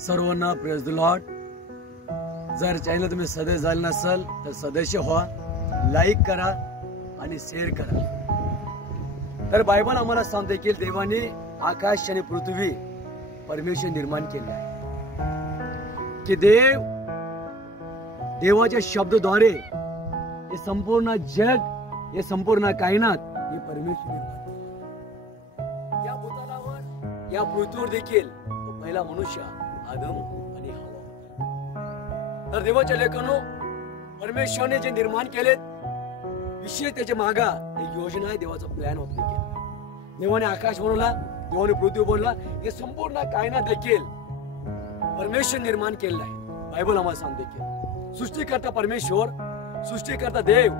सर्वांना praise the Lord. जर channel तुम्ही सदस्य झाले नसेल तर सदस्य व्हा, लाईक करा आणि शेअर करा। तर बायबल आम्हाला सांगते की देवाने आकाश आणि पृथ्वी परमेश्वर निर्माण केले आहे, की देवाच्या शब्दाद्वारे हे संपूर्ण जग, हे संपूर्ण कायनात हे परमेश्वर निर्माण केले। या भूतलावर, या पृथ्वीवर देखील तो पहिला मनुष्य आदम आणि हवा होता। तर देवाच्या लेखनो परमेश्वरने जे निर्माण केले विषय त्याच्या मागा एक योजना आहे, देवाचा प्लॅन होता देखील। देवाने आकाश बनवला, देवाने पृथ्वी बनवला, हे संपूर्ण कायनात देखील परमेश्वर निर्माण केलेला आहे। बायबल आम्हाला सांगते की सृष्टीकर्ता परमेश्वर, सृष्टीकर्ता देव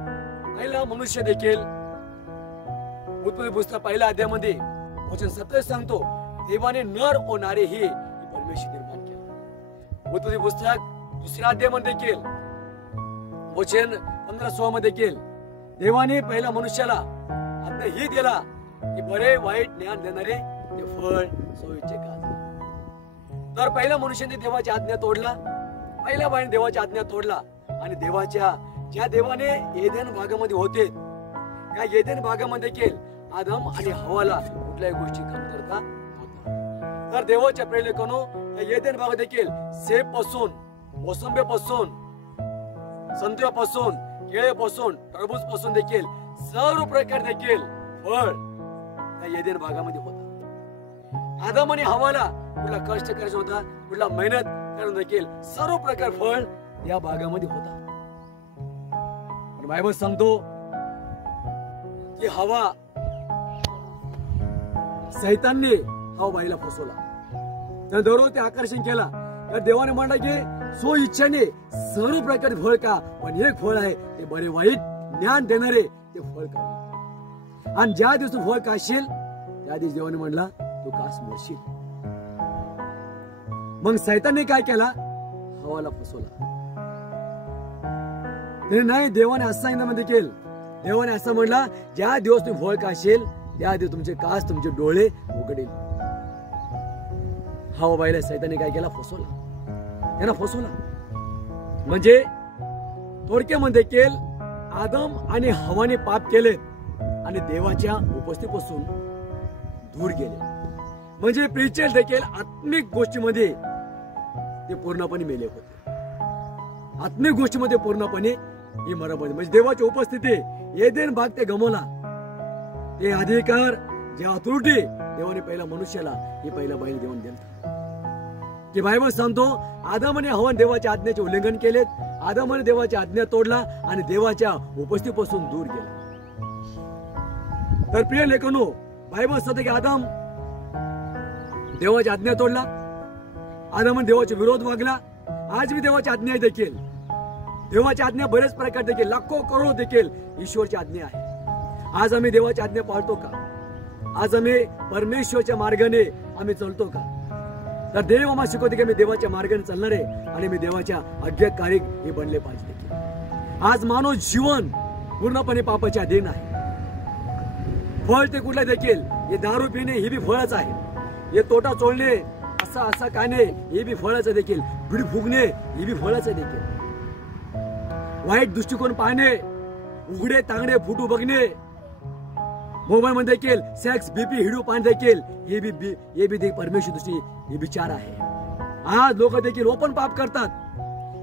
पहिला मनुष्य देखील उत्पत्ती पुस्तक पहिल्या अध्यायामध्ये वचन 27 सांगतो, देवाने नर व नारी ही परमेश्वर निर्माण केला। उत्पत्ती पुस्तक दुसऱ्या अध्यायामध्ये देखील वचन 15-16 मध्ये देखील देवाने पहिल्या मनुष्याला आज्ञा ही दिला की बरे वाईट ज्ञान देणारे ते फळ सोयीचे खात। तर पहिल्या मनुष्याने देवाची आज्ञा तोडला, पहिल्या बाईने देवाची आज्ञा तोडला आणि देवाच्या ज्या देवाने एदेन भागामध्ये होते या एदेन भागामध्ये देखील आदम आणि हवाला कुठल्याही गोष्टी कमतरता नव्हता। तर देवाच्या प्रेलेखनो या एदेन भागात देखील सेब पासून, मोसंबी पासून, संत्र्यापासून, केळीपासून, टरबूज पासून देखील सर्व प्रकार देखील फळ या एदेन भागामध्ये होता। आदम आणि हवाला कुठला कष्ट करायचा होता, कुठला मेहनत करून देखील सर्व प्रकार फळ या भागामध्ये होता। पण बायबल सांगतो की हवा, सैतानने हवा बाईला फसवला, त्याने दररोज ते आकर्षण केला। तर देवाने म्हणला की सो इच्छेने सर्व प्रकारचे फळ का, पण एक फळ आहे ते बरे वाईट ज्ञान देणारे ते फळ का, आणि ज्या दिवशी फळ खाशील त्या दिवशी देवाने म्हणला तू कास मरशील। मग सैतानने काय केला, हवाला फसवला। त्याने नाही, देवाने असं सांगितलं देखील, देवाने असं म्हणला ज्या दिवस तुम्ही फळ खाशील त्या दिवस तुमचे कास, तुमचे डोळे उघडेल। हवा बाईला सैताने काय केला, फसवला, त्यांना फसवला। म्हणजे थोडक्यामध्ये देखील आदम आणि हवाने पाप केले आणि देवाच्या उपस्थितीपासून दूर गेले। म्हणजे प्रिचर देखील आत्मिक गोष्टीमध्ये ते पूर्णपणे मेले होते, आत्मिक गोष्टीमध्ये पूर्णपणे हे मरबले। म्हणजे देवाची उपस्थिती एदेन भाग ते गमवला, ते अधिकार, जे अथॉरिटी देवाने पहिला मनुष्याला, हे पहिला बाईला देवाने दिला। की बायबल सांगतो आदम आणि हवा देवाच्या आज्ञेचे उल्लंघन केले, आदमाने देवाची आज्ञा तोडला आणि देवाच्या उपस्थितीपासून दूर गेला। तर प्रिय लेखनो, बायबल सांगते की आदम देवाची आज्ञा तोडला, आदमाने देवाचा विरोध वागला। आज भी देवाची आज्ञा आहे देखील, देवाची आज्ञा बरेच प्रकार देखील, लाखो करोड देखील ईश्वरची आज्ञा आहे। आज आम्ही देवाची आज्ञा पाळतो का? आज आम्ही परमेश्वरच्या मार्गाने आम्ही चालतो का? तर देव आम्हाला शिकवते की मी देवाच्या मार्गाने चालणार आहे आणि मी देवाच्या आज्ञाकारी हे बनले पाहिजे। आज मानव जीवन पूर्णपणे पापाच्या अधीन आहे। फळ ते कुठला देखील, हे दारू पिणे हे बी फळच आहे, हे तोटा चोळणे, असा काने हे बी फळच आहे देखील, बिडी फुगणे हे बी फळच आहे देखील, वाईट दृष्टिकोन पाहणे, उघडे तांगडे फुटू बघणे, मोबाईल मध्ये देखील सेक्स, बीपी, हिडू पाहणे देखील हे बी परमेश्वर दृष्टी हे विचार आहे। आज लोक देखील ओपन पाप करतात,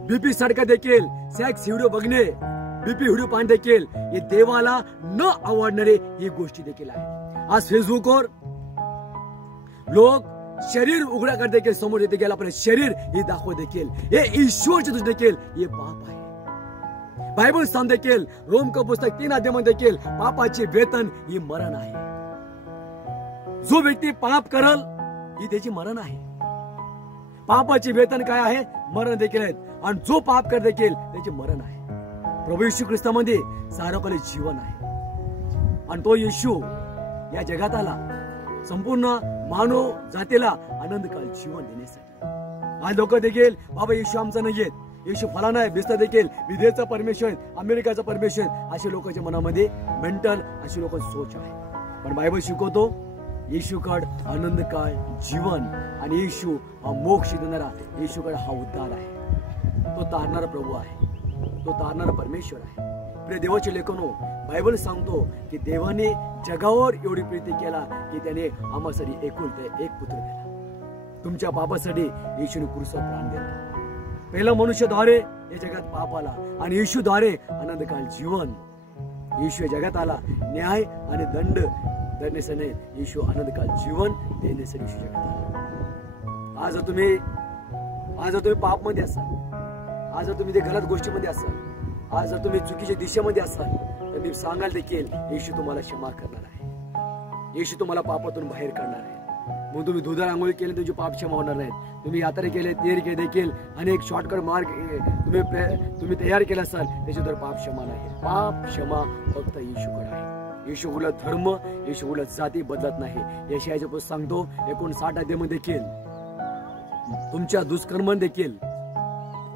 बीपी सारखा देखील सेक्स, हिडू बघणे, बीपी, हिडू पाहणे देखील हे देवाला न आवडणारे ही गोष्टी देखील आहे। आज फेसबुकवर लोक शरीर उघडा करते देखील, समोर येते गेला आपले शरीर हे दाखवत देखील, हे ईश्वरची दृष्टी देखील हे पाप आहे। बायबल सांगते देखील रोम का पुस्तक 3 अध्यायामध्ये देखील पापाचे वेतन ही मरण आहे। जो व्यक्ती पाप करल ही त्याची मरण आहे। पापाचे वेतन काय आहे? मरण देखील आहे, आणि जो पाप कर देखील त्याचे मरण आहे। प्रभू येशू ख्रिस्तामध्ये सारोकाले जीवन आहे, आणि तो येशू या जगात आला संपूर्ण मानव जातीला आनंदकाळ जीवन देण्यासाठी। आज लोक देखील बाबा येशू आमचा नाहीये, येशू फलाना आहे, बिस्तर देखील विदेशचा परमेश्वर, अमेरिकाचा परमेश्वर, अशा लोकांच्या मनामध्ये मेंटल अशी लोकांची सोच आहे। पण बायबल शिकवतो येशूकड आनंदकाळ जीवन आणि येशू हा मोक्ष देणारा, येशूकड हा उद्धार आहे. तो तारणारा प्रभू आहे, तो तारणारा परमेश्वर आहे. प्रिय देवाचे लेखनो, बायबल सांगतो की देवाने जगावर एवढी प्रीती केला की त्याने आम्हासाठी एकुलते एक पुत्र दिला. तुमच्या पापासाठी येशूने क्रूसावर प्राण दिला. पहिला मनुष्यद्वारे या जगात पाप आला आणि येशूद्वारे आनंदकाळ जीवन. येशू या जगात आला न्याय आणि दंड देण्यासाठी, येशू आनंदकाळ जीवन देण्यासाठी येशू जगात आला. आज तुम्ही पाप मध्ये असाल, आज तुम्ही ते गलत गोष्टीमध्ये असाल, आज जर तुम्ही चुकीच्या दिशेमध्ये असाल, तर मी सांगाल देखील येशू तुम्हाला क्षमा करणार आहे. येशू तुम्हाला पापातून बाहेर काढणार आहे. मग तुम्ही दुधार आंघोळ केले तुमचे पाप क्षमा होणार नाहीत. तुम्ही यात्रा केले, तेर केले देखील अनेक शॉर्टकट मार्ग तुम्ही तयार केला असाल, त्याच्यावर पाप क्षमा नाही. पाप क्षमा फक्त येशूकडे आहे. येशूला धर्म, येशूला जाती बदलत नाही. यशायाचे पुस्तक सांगतो 59 अध्यायामध्ये देखील तुमच्या दुष्कर्म देखील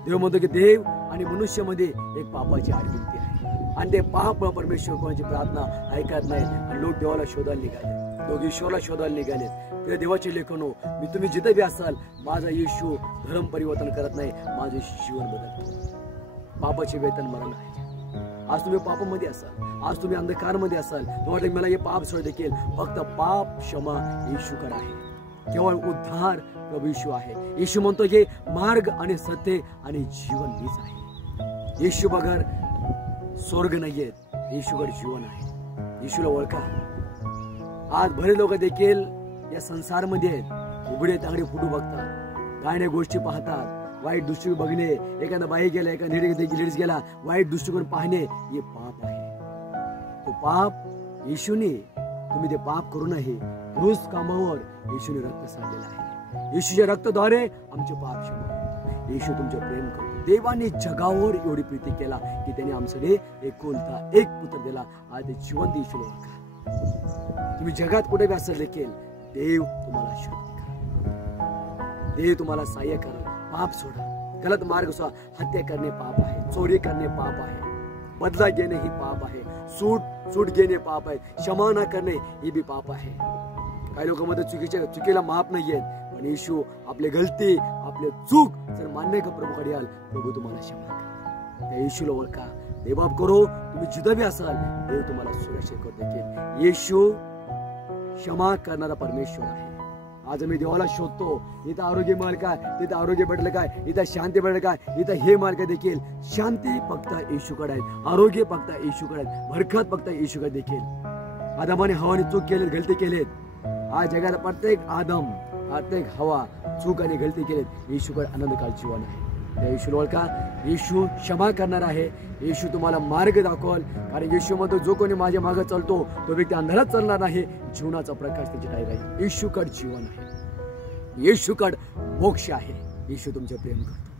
देव म्हणतो की देव आणि मनुष्यामध्ये एक पापाची आडविनती आहे आणि ते पाप परमेश्वर कोणाची प्रार्थना ऐकत नाही आणि लोक देवाला शोधायला निघाले, लोक ईश्वराला शोधायला निघाले. त्या देवाचे लेखनो, मी तुम्ही जिथे बी असाल, माझा येशू धर्म परिवर्तन करत नाही, माझे जीवन बदलतो. पापाचे वेतन मरण आहे. आज तुम्ही पापामध्ये असाल, आज तुम्ही अंधकारमध्ये असाल, तुम्हाला मला हे पाप सोड देखील फक्त पाप क्षमा येशूकडे आहे. केवळ उद्धार प्रभू येशू आहे. येशू म्हणतो की मार्ग आणि सत्य आणि जीवन मीच आहे. येशू बगर स्वर्ग नाहीये, येशूकडे जीवन आहे. येशूला ओळखा. आज बरेच लोक देखील या संसारमध्ये आहेत, उघडे तांगडे फोटो बघतात, गाणे गोष्टी पाहतात, वाईट दृष्टी बघणे, एखादा बाई गेला, एखादा लेडीज गेला, वाईट दृष्टिकोन पाहणे, हे पाप आहे. तो पाप येशूने, तुम्ही ते पाप करू नये. क्रूस कामावर येशूने रक्त सांडलेलं आहे. येशूच्या रक्ताद्वारे आमचे पाप क्षमा. येशू तुमचे प्रेम करतो. देवाने जगावर एवढी प्रीती केला की त्याने आमच्याकडे एकुलता एक पुत्र दिला. आज ते जिवंत येशूला ओळखा. तुम्ही जगात कुठे बी असाल देखील देव तुम्हाला शोध, देव तुम्हाला सहाय्य करा. पाप सोडा, गलत मार्ग सोडा. हत्या करणे पाप आहे, चोरी करणे पाप आहे, बदला घेणे ही पाप आहे, सूट घेणे पाप आहे, क्षमा न करणे ही बी पाप आहे. काही लोक मध्ये चुकीला माफ नाहीये, पण येशू आपले गलती, आपले चूक जर मान्य का प्रभूकडे याल, प्रभू तुम्हाला क्षमा करा. त्या येशूला ओळखा. देवबाप करो, तुम्ही जिथं बी असाल, देव तुम्हाला सुरक्षित करू देखील. येशू क्षमा करणारा परमेश्वर आहे. आज मी देवाला शोधतो, इथं आरोग्य मिळालं काय, तिथं आरोग्य भेटलं काय, इथं शांती भेटलं काय, इथं हे मार्ग देखील. शांती फक्त येशूकडे आहे, आरोग्य फक्त येशूकडे आहे, बरकत फक्त येशूकडे देखील. आदमाने हवाने चूक केलेत, गलती केलेत. आज जगात प्रत्येक आदम, प्रत्येक हवा चूक आणि गलती केलेत. येशूकडे आनंदकाळ जीवन आहे. त्या येशूला ओळखा. येशू क्षमा करणार आहे. येशू तुम्हाला मार्ग दाखवल. कारण येशू म्हणतो जो कोणी माझ्या मागे चालतो तो व्यक्ती अंधारात चालणार नाही, जीवनाचा प्रकाश त्याची ठाई राहील. येशूकडे जीवन आहे, येशूकडे मोक्ष आहे. येशू तुमचे प्रेम करतो.